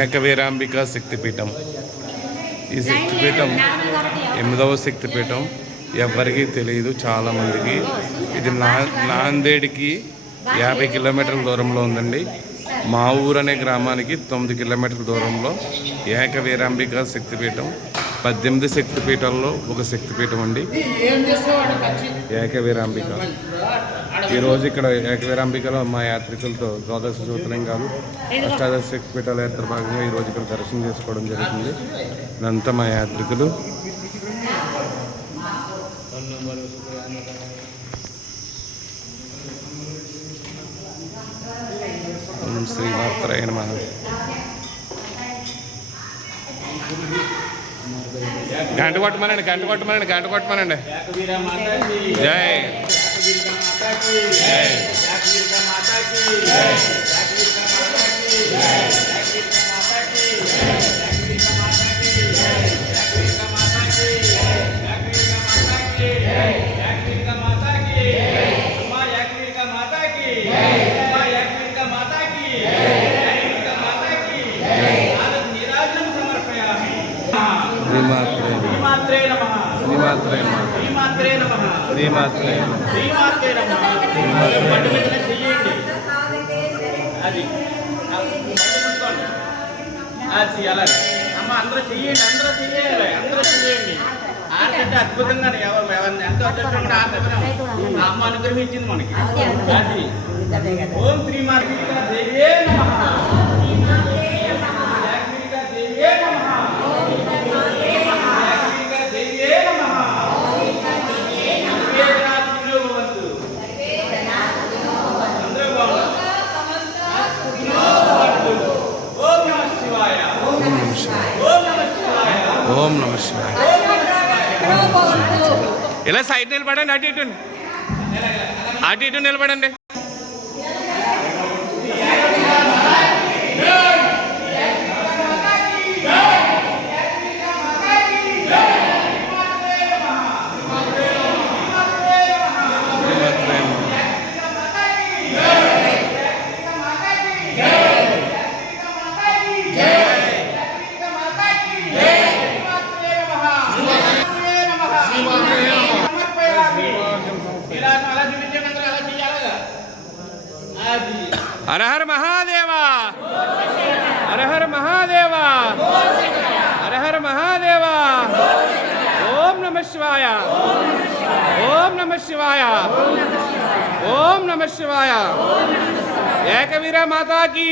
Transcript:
ఏకవీరాంబిక శక్తిపీఠం. ఈ శక్తిపీఠం 8వ శక్తిపీఠం. ఎవరికీ తెలియదు చాలామందికి. ఇది నాందేడ్కి 50 కిలోమీటర్ల దూరంలో ఉందండి. మా ఊరు అనే గ్రామానికి 9 కిలోమీటర్ల దూరంలో ఏకవీరాంబిక శక్తిపీఠం. 18 శక్తిపీఠాల్లో ఒక శక్తిపీఠం అండి ఏకవీరాంబిక. ఈరోజు ఇక్కడ ఏకవీరాంబికలో మా యాత్రికులతో ద్వాదశ జ్యోతిర్లింగాలు, అష్టాదశ శక్తిపీఠాల యాత్ర భాగంగా ఈరోజు ఇక్కడ దర్శనం చేసుకోవడం జరుగుతుంది. ఇదంతా మా యాత్రికులు. శ్రీమాత్రాయ నమః. గంట కొట్టమనండి, గంట కొట్టమనండి, గంట కొట్టమనండి. జై అందరూ చెయ్యండి. ఆడకంటే అద్భుతంగా ఎంత అదృష్టంగా అమ్మ అనుగ్రహించింది మనకి. అది ఓం శ్రీమాత్రికా దేవే నమః. ఓం నమః శివాయ. ఇలా సైడ్ నిలబడండి, అటు ఇటు నిలబడండి. హర హర మహాదేవా, హర హర మహాదేవా, హర హర మహాదేవా. ఓం నమః శివాయ, ఓం నమః శివాయ, ఓం నమః శివాయ. ఏకవీర మాతాకి.